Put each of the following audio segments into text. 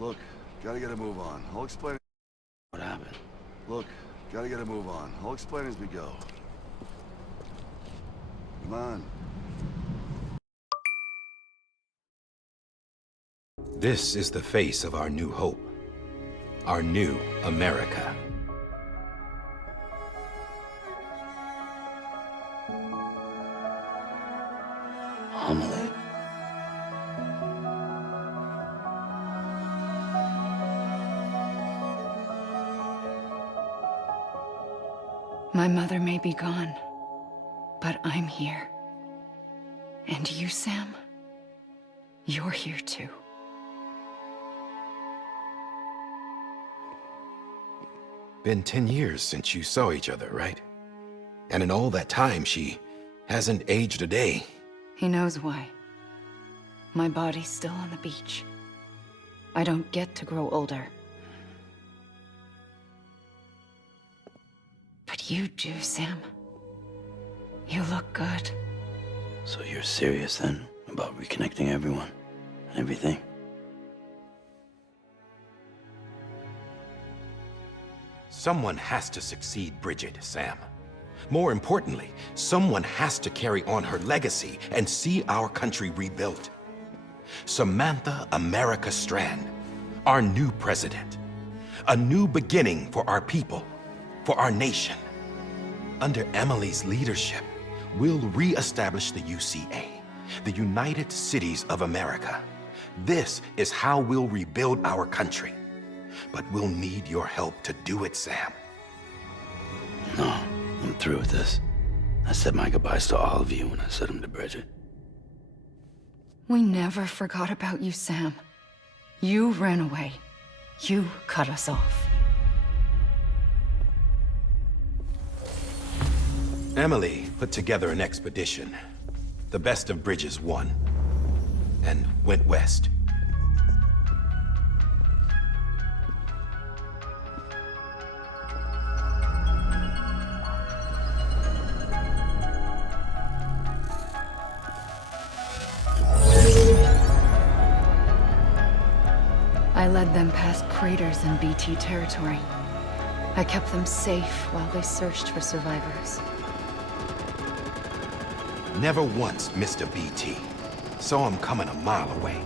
Look, gotta get a move on. I'll explain. What happened? Look, gotta get a move on. I'll explain as we go. Come on. This is the face of our new hope. Our new America. Amelie. My mother may be gone, but I'm here. And you, Sam? You're here too. Been 10 years since you saw each other, right? And in all that time, she hasn't aged a day. He knows why. My body's still on the beach. I don't get to grow older. But you do, Sam. You look good. So you're serious then about reconnecting everyone and everything? Someone has to succeed Bridget, Sam. More importantly, someone has to carry on her legacy and see our country rebuilt. Samantha America Strand, our new president. A new beginning for our people, for our nation. Under Emily's leadership, we'll re-establish the UCA, the United Cities of America. This is how we'll rebuild our country. But we'll need your help to do it, Sam. No, I'm through with this. I said my goodbyes to all of you when I said them to Bridget. We never forgot about you, Sam. You ran away. You cut us off. Emily put together an expedition. The best of Bridges won. And went west. I led them past craters in BT territory. I kept them safe while they searched for survivors. Never once missed a BT. Saw him coming a mile away.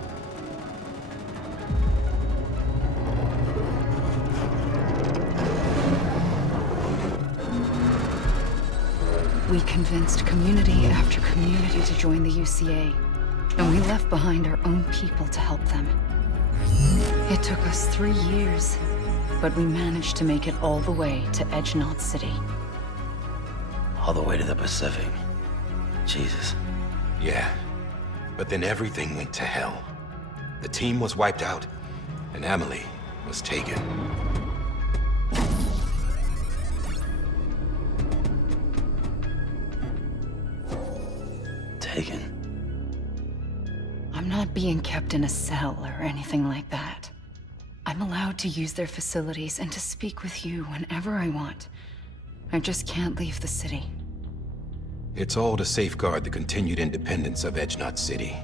We convinced community after community to join the UCA, and we left behind our own people to help them. It took us 3 years, but we managed to make it all the way to Edgenot City. All the way to the Pacific. Jesus. Yeah, but then everything went to hell. The team was wiped out, and Emily was taken. Taken? I'm not being kept in a cell or anything like that. I'm allowed to use their facilities and to speak with you whenever I want. I just can't leave the city. It's all to safeguard the continued independence of Edgenot City.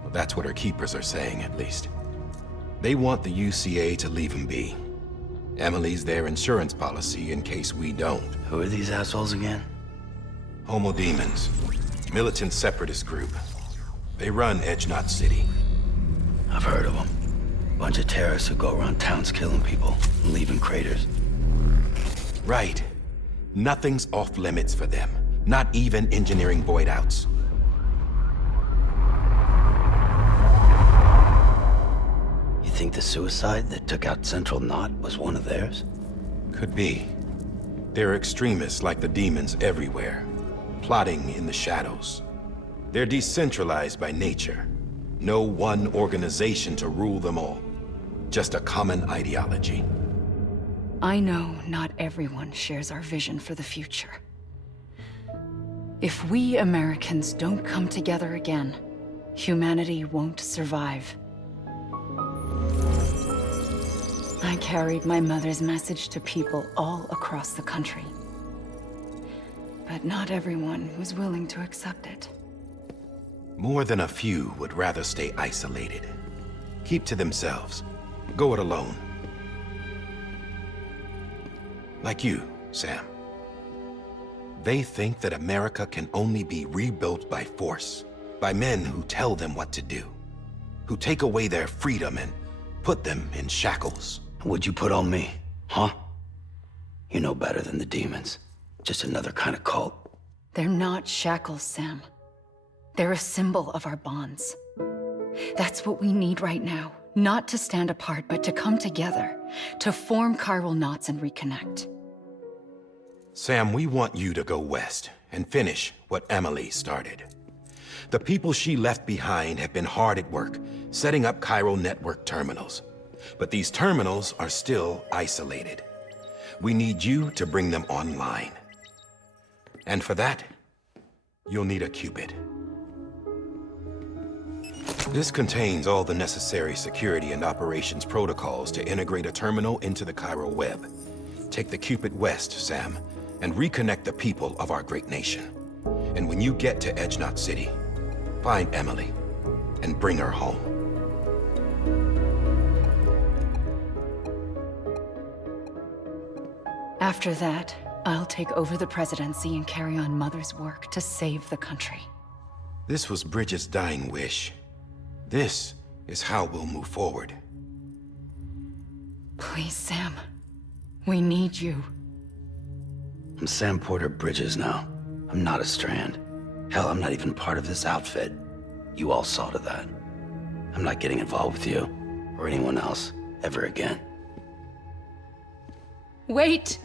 Well, that's what our keepers are saying, at least. They want the UCA to leave him be. Emily's their insurance policy in case we don't. Who are these assholes again? Homo Demons. Militant separatist group. They run Edgenot City. I've heard of them. Bunch of terrorists who go around towns killing people and leaving craters. Right. Nothing's off limits for them. Not even engineering void outs. You think the suicide that took out Central Knot was one of theirs? Could be. There are extremists like the demons everywhere, plotting in the shadows. They're decentralized by nature. No one organization to rule them all. Just a common ideology. I know not everyone shares our vision for the future. If we Americans don't come together again, humanity won't survive. I carried my mother's message to people all across the country. But not everyone was willing to accept it. More than a few would rather stay isolated. Keep to themselves. Go it alone. Like you, Sam. They think that America can only be rebuilt by force, by men who tell them what to do, who take away their freedom and put them in shackles. What'd you put on me, huh? You know better than the demons. Just another kind of cult. They're not shackles, Sam. They're a symbol of our bonds. That's what we need right now. Not to stand apart, but to come together, to form chiral knots and reconnect. Sam, we want you to go west and finish what Emily started. The people she left behind have been hard at work, setting up chiral network terminals. But these terminals are still isolated. We need you to bring them online. And for that, you'll need a Cupid. This contains all the necessary security and operations protocols to integrate a terminal into the chiral web. Take the Cupid west, Sam, and reconnect the people of our great nation. And when you get to Edge Knot City, find Emily and bring her home. After that, I'll take over the presidency and carry on Mother's work to save the country. This was Bridget's dying wish. This is how we'll move forward. Please, Sam. We need you. I'm Sam Porter Bridges now. I'm not a Strand. Hell, I'm not even part of this outfit. You all saw to that. I'm not getting involved with you, or anyone else, ever again. Wait!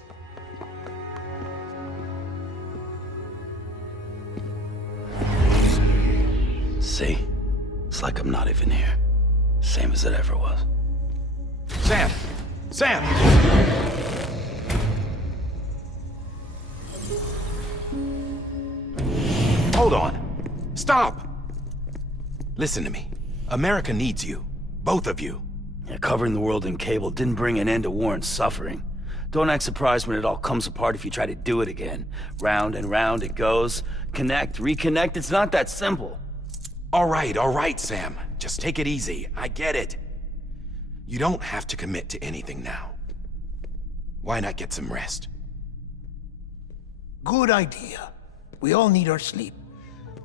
See? It's like I'm not even here. Same as it ever was. Sam! Sam! Hold on. Stop! Listen to me. America needs you. Both of you. Yeah, covering the world in cable didn't bring an end to war and suffering. Don't act surprised when it all comes apart if you try to do it again. Round and round it goes. Connect, reconnect, it's not that simple. All right, Sam. Just take it easy. I get it. You don't have to commit to anything now. Why not get some rest? Good idea. We all need our sleep.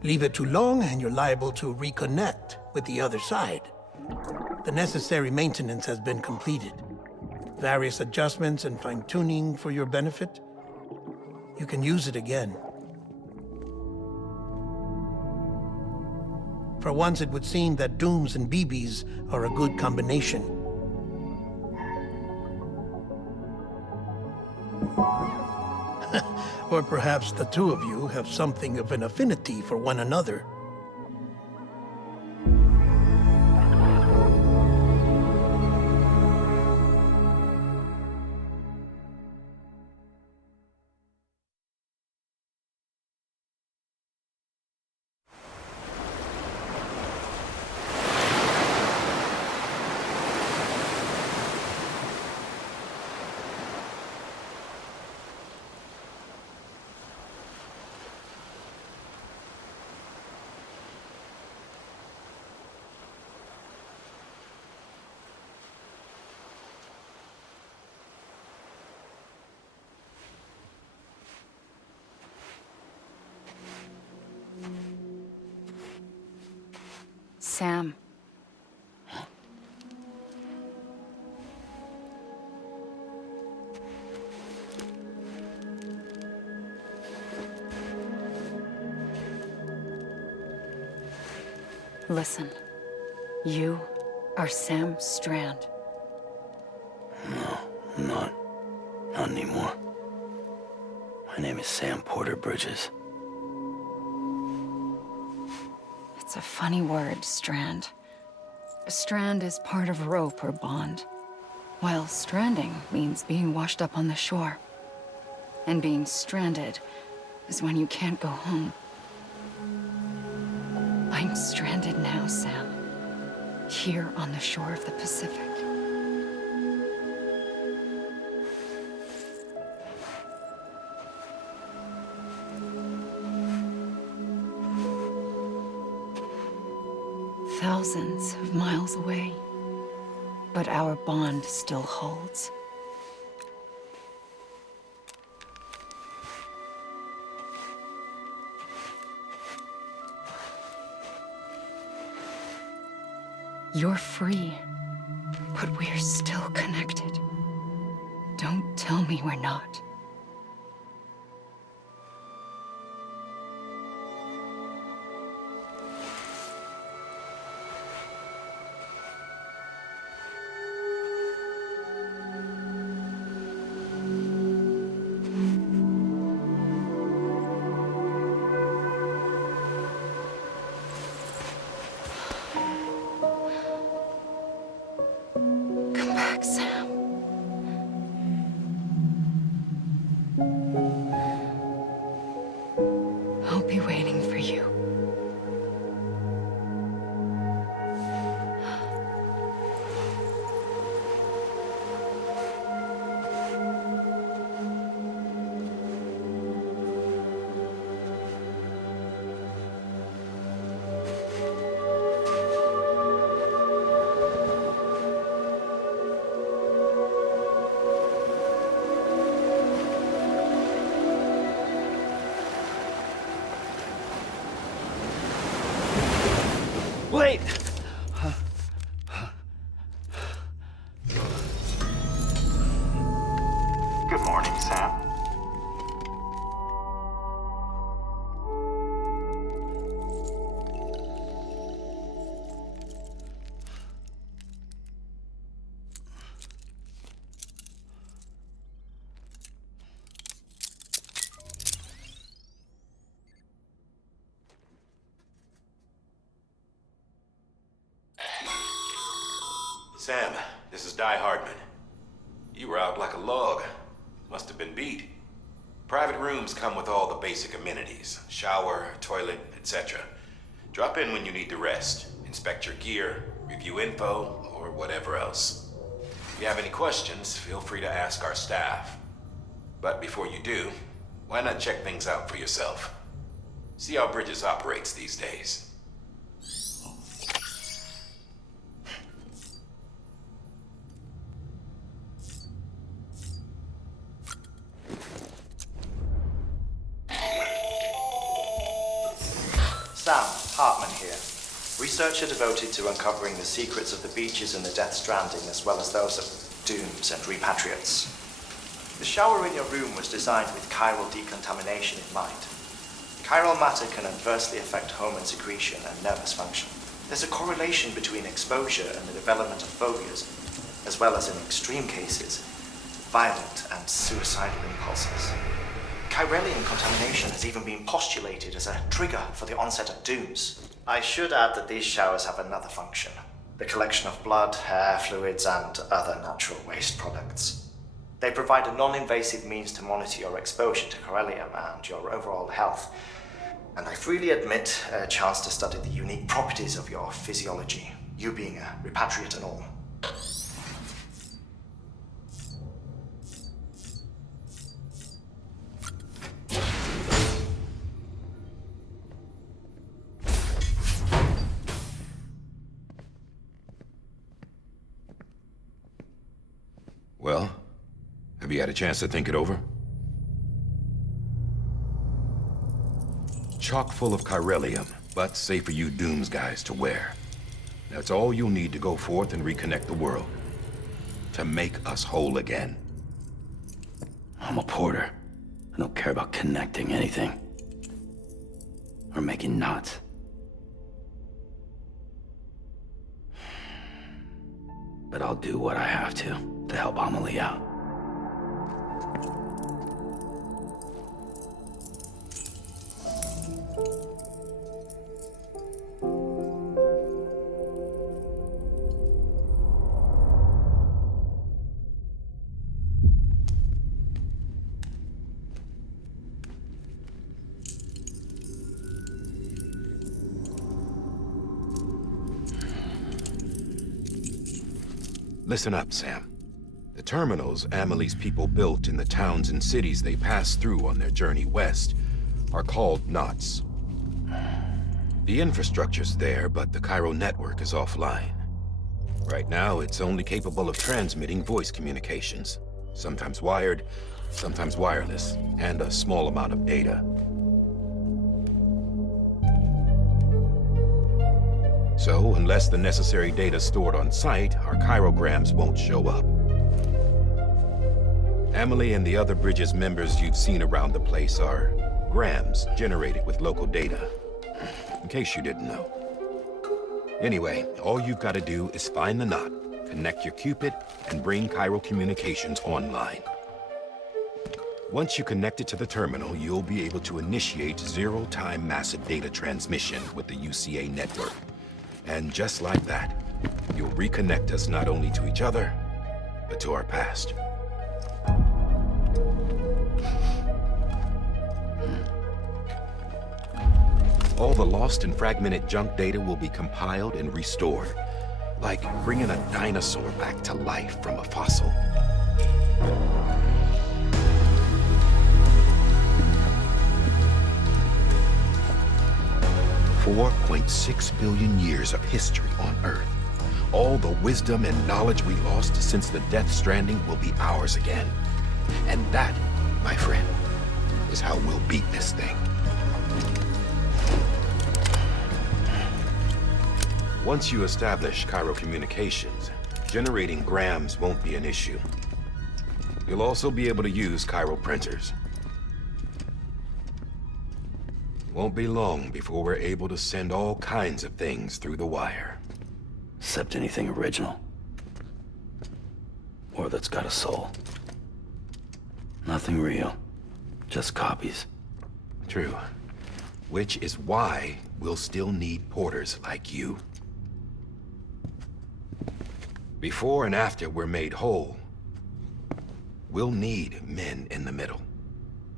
Leave it too long and you're liable to reconnect with the other side. The necessary maintenance has been completed. Various adjustments and fine-tuning for your benefit. You can use it again. For once, it would seem that Dooms and BBs are a good combination. Or perhaps the two of you have something of an affinity for one another. Sam. Listen. You are Sam Strand. No, I'm not. Not anymore. My name is Sam Porter Bridges. It's a funny word, strand. A strand is part of rope or bond, while stranding means being washed up on the shore. And being stranded is when you can't go home. I'm stranded now, Sam. Here on the shore of the Pacific. Thousands of miles away. But but our bond still holds. You're free, but we're still connected. Don't tell me we're not. Come back, Sam. I'll be waiting for you. Wait! Good morning, Sam. Sam, this is Di Hardman. You were out like a log. Must have been beat. Private rooms come with all the basic amenities. Shower, toilet, etc. Drop in when you need to rest. Inspect your gear, review info, or whatever else. If you have any questions, feel free to ask our staff. But before you do, why not check things out for yourself? See how Bridges operates these days. Sam, Hartman here. Researcher devoted to uncovering the secrets of the beaches and the Death Stranding, as well as those of dooms and repatriates. The shower in your room was designed with chiral decontamination in mind. Chiral matter can adversely affect hormone secretion and nervous function. There's a correlation between exposure and the development of phobias, as well as in extreme cases, violent and suicidal impulses. Chiralian contamination has even been postulated as a trigger for the onset of dooms. I should add that these showers have another function: the collection of blood, hair, fluids, and other natural waste products. They provide a non-invasive means to monitor your exposure to chiralium and your overall health. And I freely admit a chance to study the unique properties of your physiology, you being a repatriate and all. Well, have you had a chance to think it over? Chock full of chiralium, but safe for you Dooms guys to wear. That's all you'll need to go forth and reconnect the world. To make us whole again. I'm a porter. I don't care about connecting anything. Or making knots. But I'll do what I have to help Amelie out. Listen up, Sam. The terminals Amelie's people built in the towns and cities they passed through on their journey west are called knots. The infrastructure's there, but the Cairo network is offline. Right now, it's only capable of transmitting voice communications. Sometimes wired, sometimes wireless, and a small amount of data. So, unless the necessary data stored on site, our chirograms won't show up. Emily and the other Bridges members you've seen around the place are grams generated with local data. In case you didn't know. Anyway, all you've got to do is find the knot, connect your Cupid, and bring chiral communications online. Once you connect it to the terminal, you'll be able to initiate zero-time massive data transmission with the UCA network. And just like that, you'll reconnect us not only to each other, but to our past. All the lost and fragmented junk data will be compiled and restored, like bringing a dinosaur back to life from a fossil. $4.6 billion years of history on Earth. All the wisdom and knowledge we lost since the Death Stranding will be ours again. And that, my friend, is how we'll beat this thing. Once you establish chiral communications, generating grams won't be an issue. You'll also be able to use chiral printers. It won't be long before we're able to send all kinds of things through the wire. Except anything original. Or that's got a soul. Nothing real. Just copies. True. Which is why we'll still need porters like you. Before and after we're made whole, we'll need men in the middle.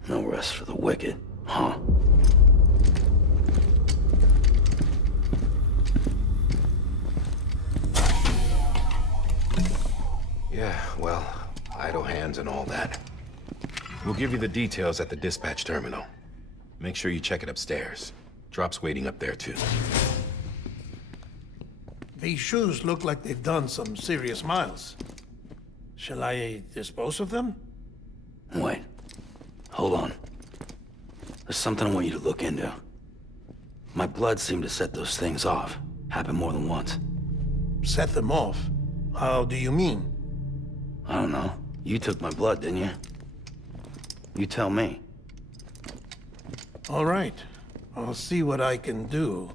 No rest for the wicked, huh? Yeah, well, idle hands and all that. We'll give you the details at the dispatch terminal. Make sure you check it upstairs. Drop's waiting up there, too. These shoes look like they've done some serious miles. Shall I dispose of them? Wait. Hold on. There's something I want you to look into. My blood seemed to set those things off. Happened more than once. Set them off? How do you mean? I don't know. You took my blood, didn't you? You tell me. All right. I'll see what I can do.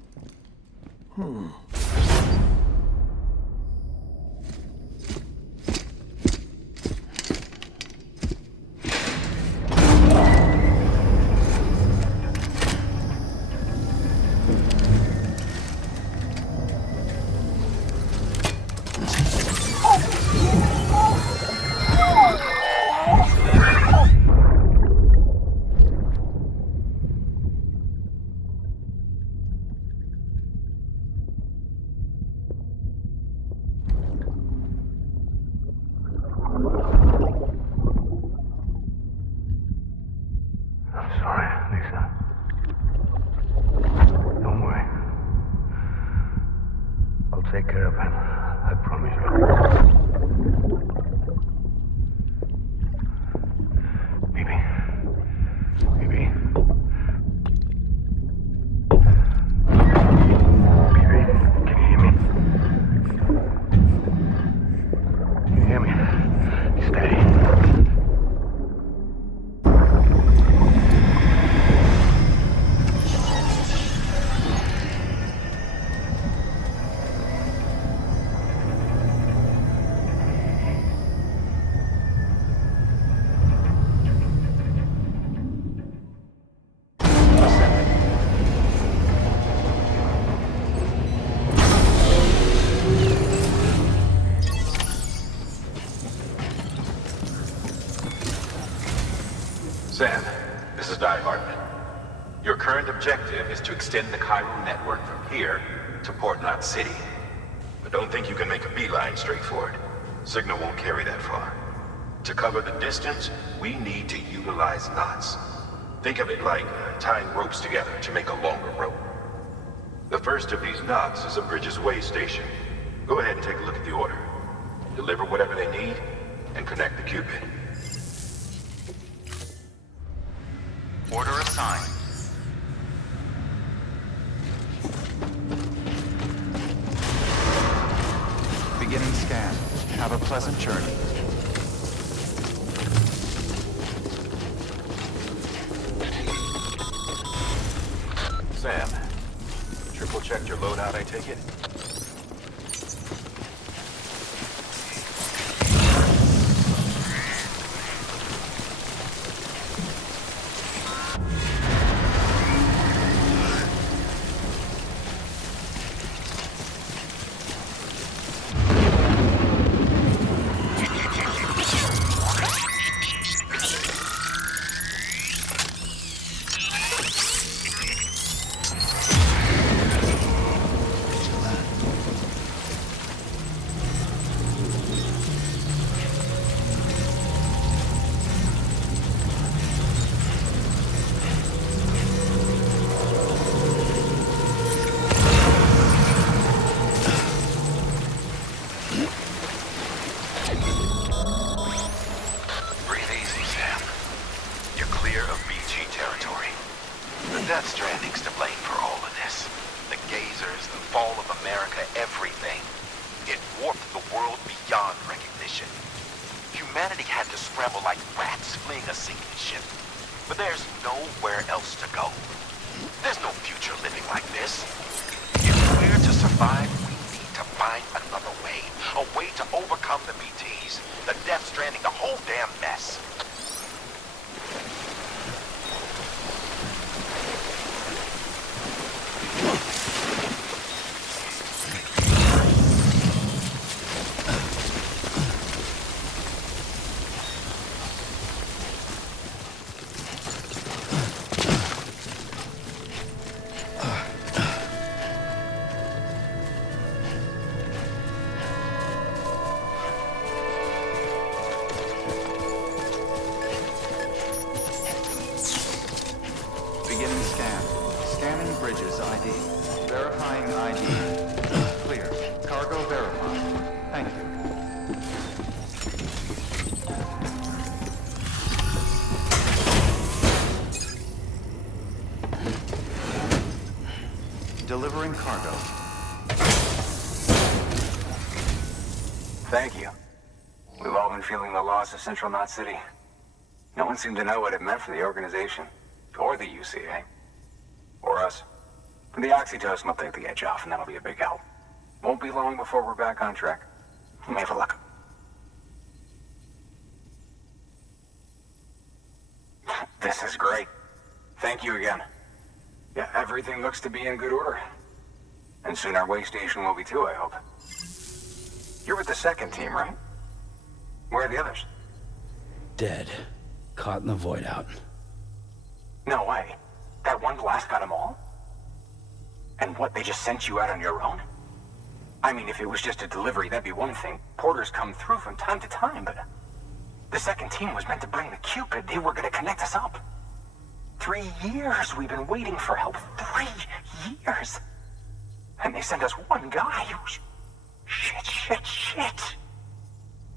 Take care of him. I promise you. Baby. Baby. Baby, can you hear me? Can you hear me? Steady. Sam, this is Di Hartman. Your current objective is to extend the chiral network from here to Port Knot City. But don't think you can make a beeline straight for it. Signal won't carry that far. To cover the distance, we need to utilize knots. Think of it like tying ropes together to make a longer rope. The first of these knots is a Bridges way station. Go ahead and take a look at the order. Deliver whatever they need, and connect the Cupid. Order assigned. Beginning scan. Have a pleasant journey. Sam, triple checked your loadout, I take it? Death Stranding's to blame for all of this. The gazers, the fall of America, everything. It warped the world beyond recognition. Humanity had to scramble like rats fleeing a sinking ship. But there's nowhere else to go. There's no future living like this. If we're to survive, we need to find another way. A way to overcome the BTs, the Death Stranding, the whole damn mess. Beginning scan. Scanning bridges ID. Verifying ID. Clear. Cargo verified. Thank you. Delivering cargo. Thank you. We've all been feeling the loss of Central Knot City. No one seemed to know what it meant for the organization. Or the UCA. Or us. The oxytocin will take the edge off, and that'll be a big help. Won't be long before we're back on track. You may have a look. This is great. Thank you again. Yeah, everything looks to be in good order. And soon our way station will be too, I hope. You're with the second team, right? Where are the others? Dead. Caught in the void out. No way. That one blast got them all? And what, they just sent you out on your own? I mean, if it was just a delivery, that'd be one thing. Porters come through from time to time, but... The second team was meant to bring the Cupid. They were gonna connect us up. 3 years we've been waiting for help. 3 years! And they sent us one guy. Shit.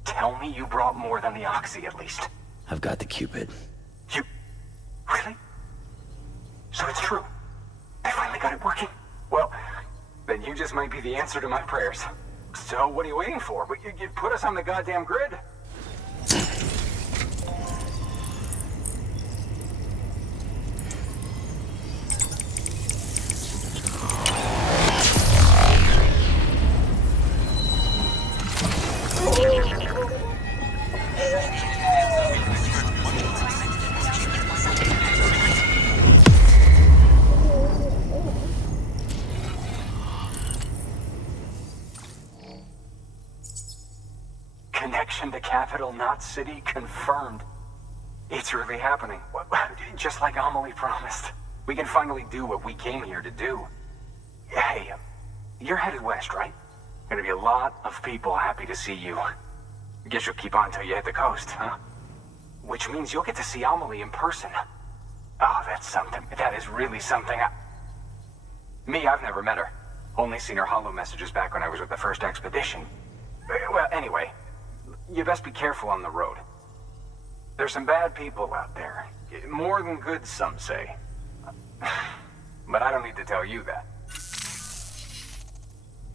Tell me you brought more than the Oxy, at least. I've got the Cupid. You... Really? So it's true. I finally got it working. Well, then you just might be the answer to my prayers. So what are you waiting for? You put us on the goddamn grid. Connection to Capital Knot City confirmed. It's really happening. Just like Amelie promised. We can finally do what we came here to do. Hey, you're headed west, right? Gonna be a lot of people happy to see you. Guess you'll keep on till you hit the coast, huh? Which means you'll get to see Amelie in person. Oh, that's something. That is really something. I've never met her. Only seen her holo messages back when I was with the first expedition. Well, anyway, you best be careful on the road. There's some bad people out there. More than good, some say. But I don't need to tell you that.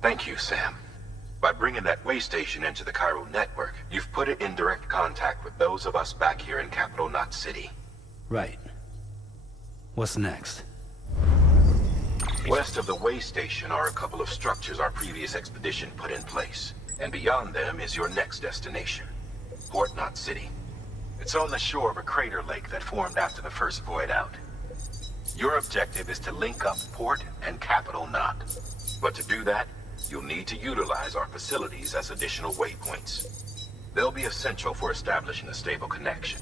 Thank you, Sam. By bringing that way station into the Cairo network, you've put it in direct contact with those of us back here in Capital Knot City. Right. What's next? West of the way station are a couple of structures our previous expedition put in place. And beyond them is your next destination, Port Knot City. It's on the shore of a crater lake that formed after the first void out. Your objective is to link up Port and Capital Knot. But to do that, you'll need to utilize our facilities as additional waypoints. They'll be essential for establishing a stable connection.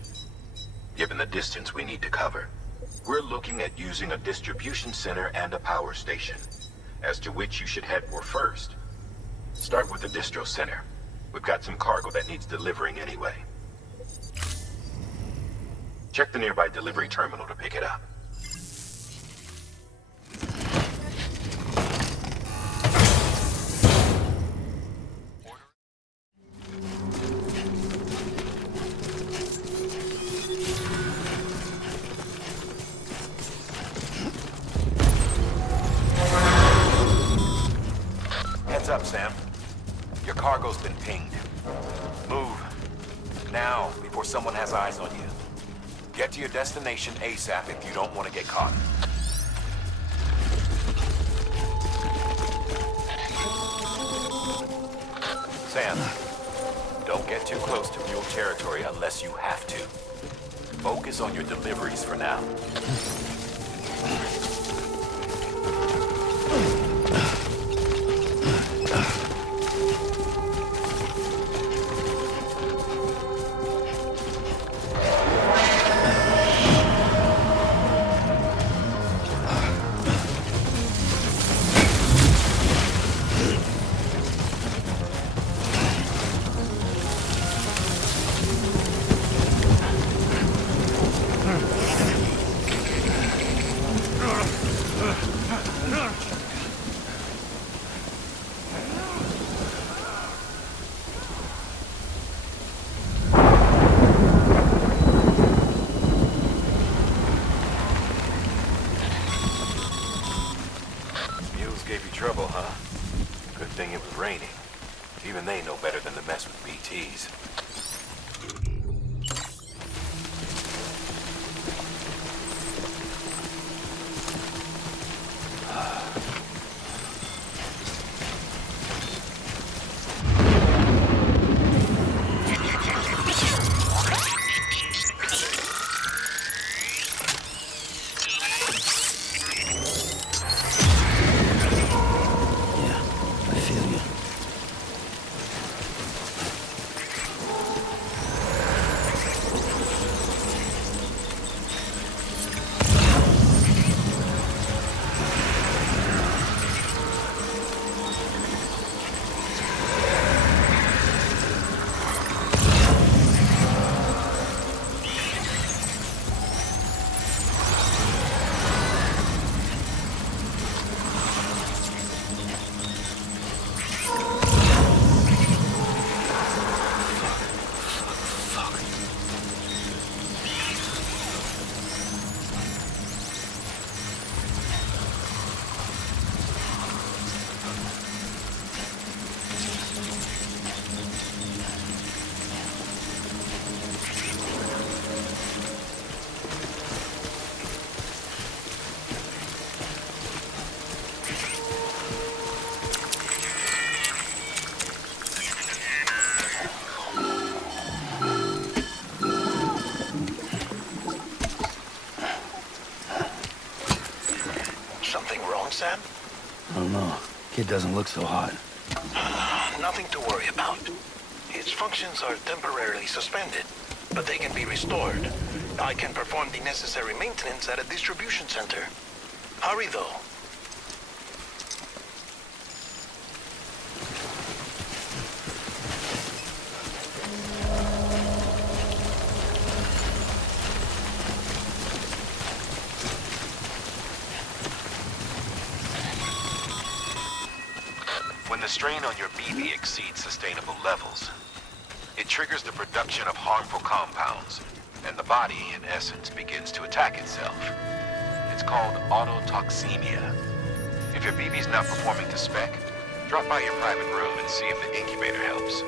Given the distance we need to cover, we're looking at using a distribution center and a power station, as to which you should head for first. Start with the distro center. We've got some cargo that needs delivering anyway. Check the nearby delivery terminal to pick it up. Heads up, Sam. Your cargo's been pinged. Move. Now, before someone has eyes on you. Get to your destination ASAP if you don't want to get caught. Sam, don't get too close to mule territory unless you have to. Focus on your deliveries for now. Trouble, huh? Good thing it was raining. Even they know better than to mess with BTs. Sam? I don't know. Kid doesn't look so hot. Nothing to worry about. Its functions are temporarily suspended, but they can be restored. I can perform the necessary maintenance at a distribution center. Hurry, though. the strain on your BB exceeds sustainable levels, it triggers the production of harmful compounds, and the body, in essence, begins to attack itself. It's called autotoxemia. If your BB's not performing to spec, drop by your private room and see if the incubator helps.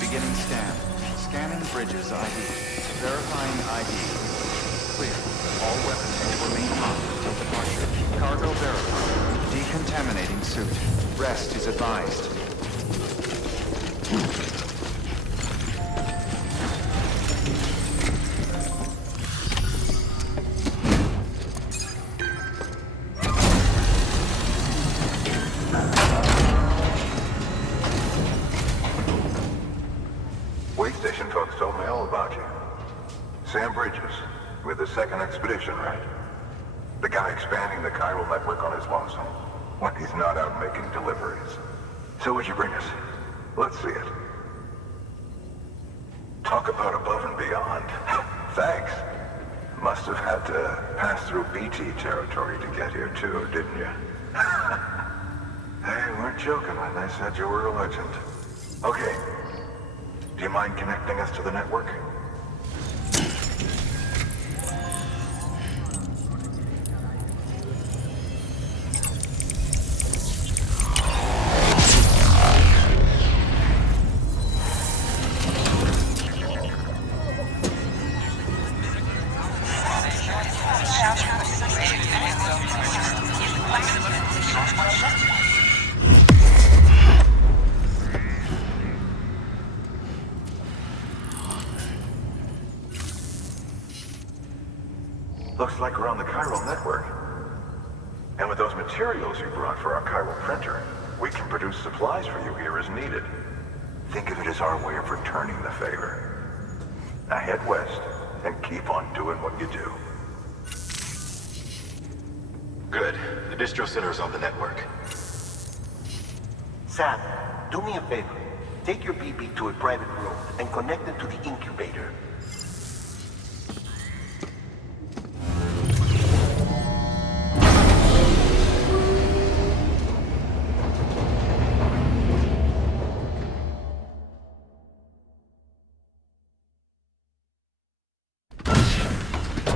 Beginning scan. Scanning bridges ID. Verifying ID. Clear. All weapons will remain on until departure. Cargo verified. Decontaminating suit. Rest is advised. Way station folks told me all about you. Sam Bridges, with the second expedition, right? The guy expanding the chiral network on his lonesome, when he's not out making deliveries. So what'd you bring us? Let's see it. Talk about above and beyond. Thanks. Must have had to pass through BT territory to get here too, didn't you? They weren't joking when they said you were a legend. Okay. Do you mind connecting us to the network? Looks like we're on the chiral network. And with those materials you brought for our chiral printer, we can produce supplies for you here as needed. Think of it as our way of returning the favor. Now head west and keep on doing what you do. Good. The distro center is on the network. Sam, do me a favor. Take your BB to a private room and connect it to the incubator.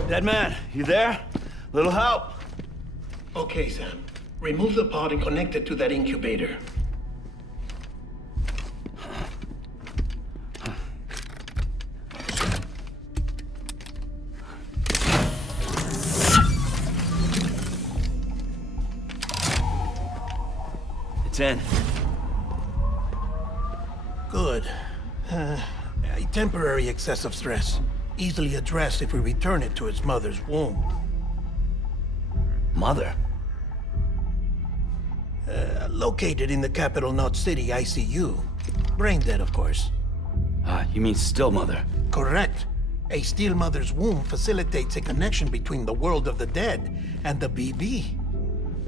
Dead man, you there? Little help? Okay, Sam. Remove the pod and connect it to that incubator. It's in. Good. A temporary excessive stress. Easily addressed if we return it to its mother's womb. Mother? Located in the capital Knot City ICU. Brain dead, of course. You mean still mother? Correct. A still mother's womb facilitates a connection between the world of the dead and the BB.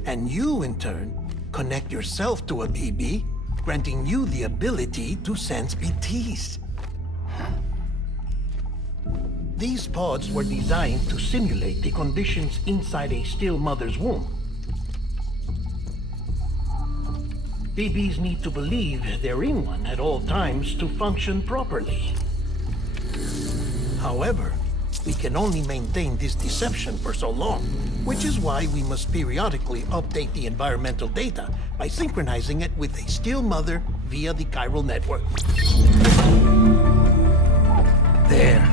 And you, in turn, connect yourself to a BB, granting you the ability to sense BTs. These pods were designed to simulate the conditions inside a still mother's womb. BBs need to believe they're in one at all times to function properly. However, we can only maintain this deception for so long, which is why we must periodically update the environmental data by synchronizing it with a still mother via the chiral network. There.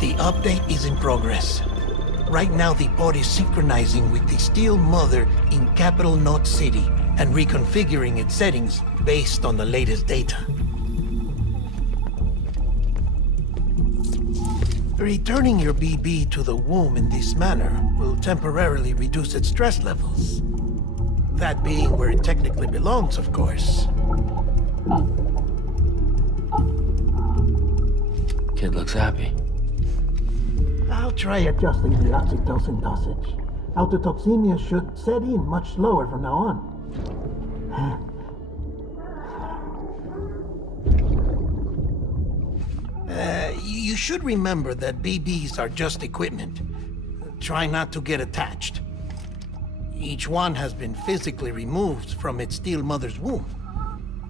The update is in progress. Right now, the pod is synchronizing with the still mother in capital Knot City and reconfiguring its settings based on the latest data. Returning your BB to the womb in this manner will temporarily reduce its stress levels. That being where it technically belongs, of course. Kid looks happy. I'll try adjusting the oxytocin dosage. Autotoxemia should set in much slower from now on. should remember that BBs are just equipment. Try not to get attached. Each one has been physically removed from its steel mother's womb.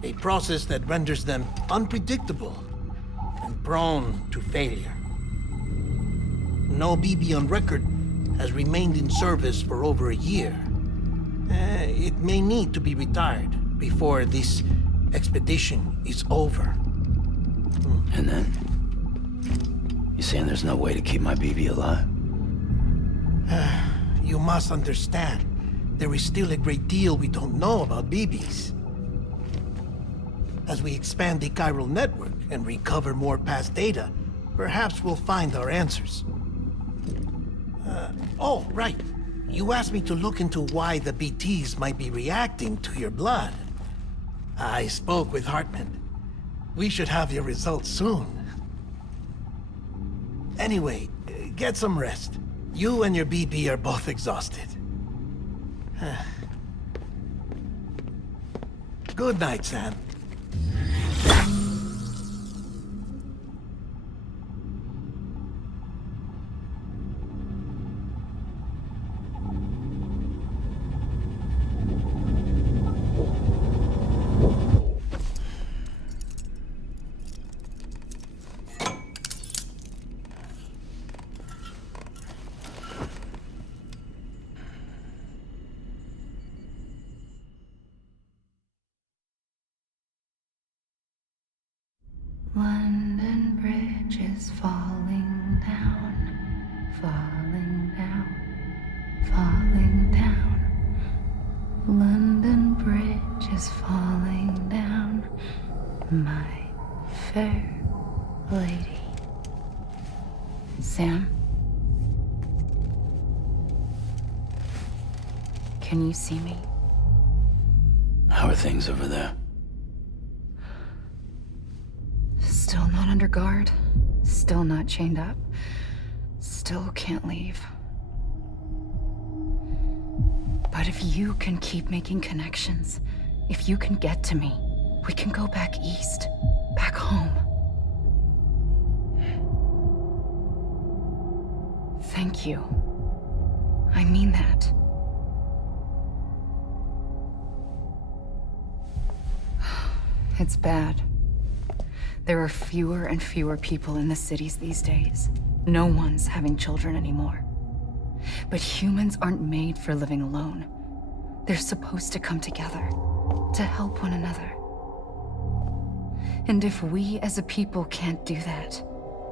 A process that renders them unpredictable and prone to failure. No BB on record has remained in service for over a year. It may need to be retired before this expedition is over. And then? You saying there's no way to keep my BB alive? You must understand, there is still a great deal we don't know about BBs. As we expand the chiral network and recover more past data, perhaps we'll find our answers. Oh, right. You asked me to look into why the BTs might be reacting to your blood. I spoke with Hartman. We should have your results soon. Anyway, get some rest. You and your BB are both exhausted. Good night, Sam. London Bridge is falling down, falling down, falling down. London Bridge is falling down, my fair lady. Sam? Can you see me? How are things over there? Still not under guard, still not chained up, still can't leave. But if you can keep making connections, if you can get to me, we can go back east, back home. Thank you. I mean that. It's bad. There are fewer and fewer people in the cities these days. No one's having children anymore. But humans aren't made for living alone. They're supposed to come together, to help one another. And if we as a people can't do that,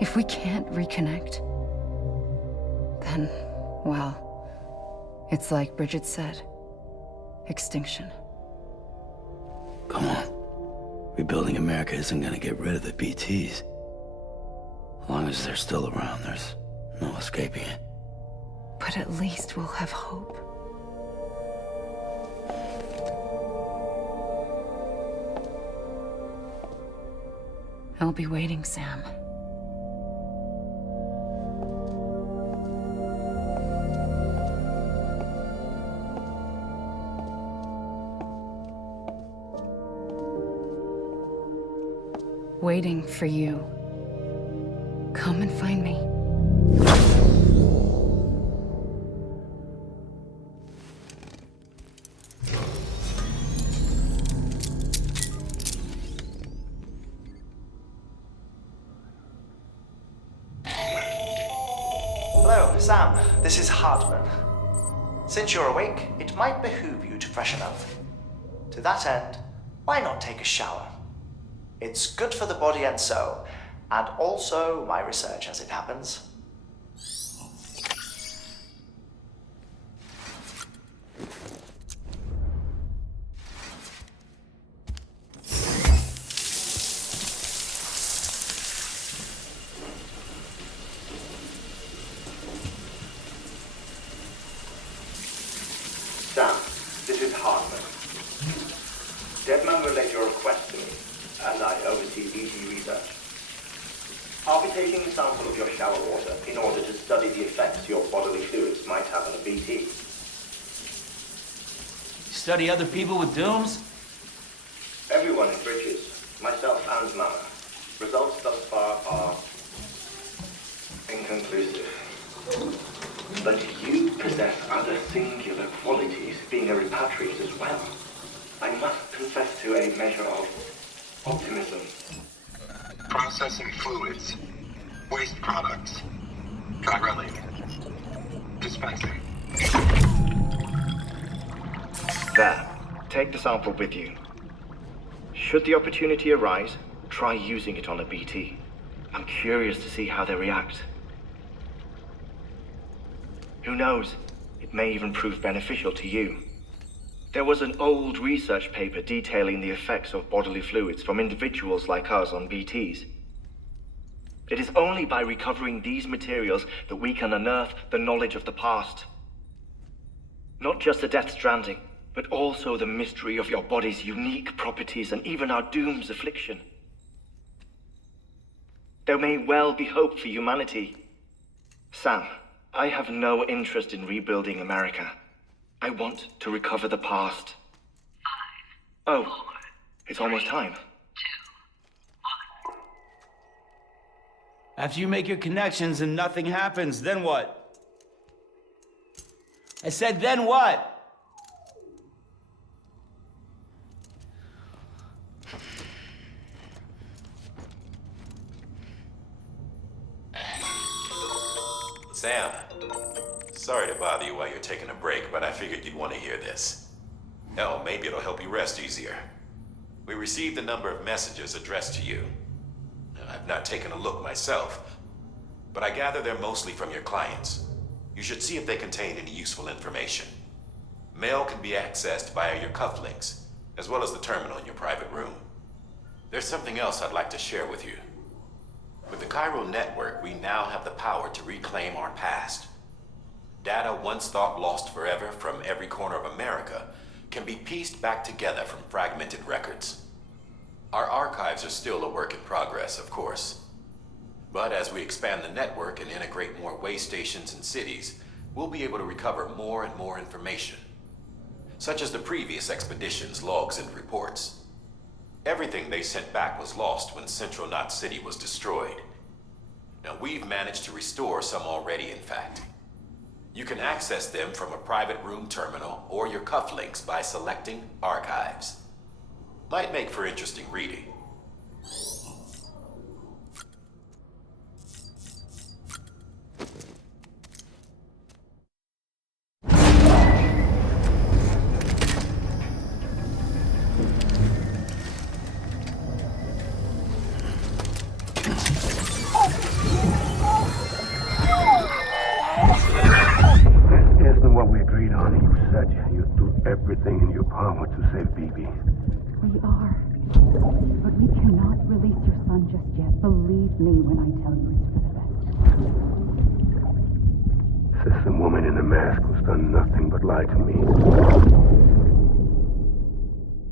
if we can't reconnect, then, well, it's like Bridget said, extinction. Come on. Rebuilding America isn't gonna get rid of the BTs. As long as they're still around, there's no escaping it. But at least we'll have hope. I'll be waiting, Sam. Waiting for you. Come and find me. Hello, Sam. This is Hartman. Since you're awake, it might behoove you to freshen up. To that end, why not take a shower? It's good for the body and soul, and also my research as it happens. Sam, this is Hartman. Deadman relayed your request to me, as I oversee BT research. I'll be taking a sample of your shower water in order to study the effects your bodily fluids might have on a BT. Study other people with dooms? Everyone in Bridges, myself and Mama. Results thus far are inconclusive. But you possess other singular qualities, being a repatriate as well. I must confess to a measure of optimism. Processing fluids. Waste products. Chirelli. Dispensing. There. Take the sample with you. Should the opportunity arise, try using it on a BT. I'm curious to see how they react. Who knows? It may even prove beneficial to you. There was an old research paper detailing the effects of bodily fluids from individuals like us on BTs. It is only by recovering these materials that we can unearth the knowledge of the past. Not just the Death Stranding, but also the mystery of your body's unique properties and even our doom's affliction. There may well be hope for humanity. Sam, I have no interest in rebuilding America. I want to recover the past. 5, 4, it's almost time. 2, 1. After you make your connections and nothing happens, then what? I said, then what? Sam, sorry to bother you while you're taking a break, but I figured you'd want to hear this. Hell, maybe it'll help you rest easier. We received a number of messages addressed to you. I've not taken a look myself, but I gather they're mostly from your clients. You should see if they contain any useful information. Mail can be accessed via your cufflinks, as well as the terminal in your private room. There's something else I'd like to share with you. With the Cairo network, we now have the power to reclaim our past. Data once thought lost forever from every corner of America can be pieced back together from fragmented records. Our archives are still a work in progress, of course. But as we expand the network and integrate more way stations and cities, we'll be able to recover more and more information, such as the previous expedition's logs and reports. Everything they sent back was lost when Central Knot City was destroyed. Now, we've managed to restore some already, in fact. You can access them from a private room terminal or your cufflinks by selecting Archives. Might make for interesting reading. Everything in your power to save Bibi. We are. But we cannot release your son just yet. Believe me when I tell you it's for the best. Says some woman in a mask who's done nothing but lie to me.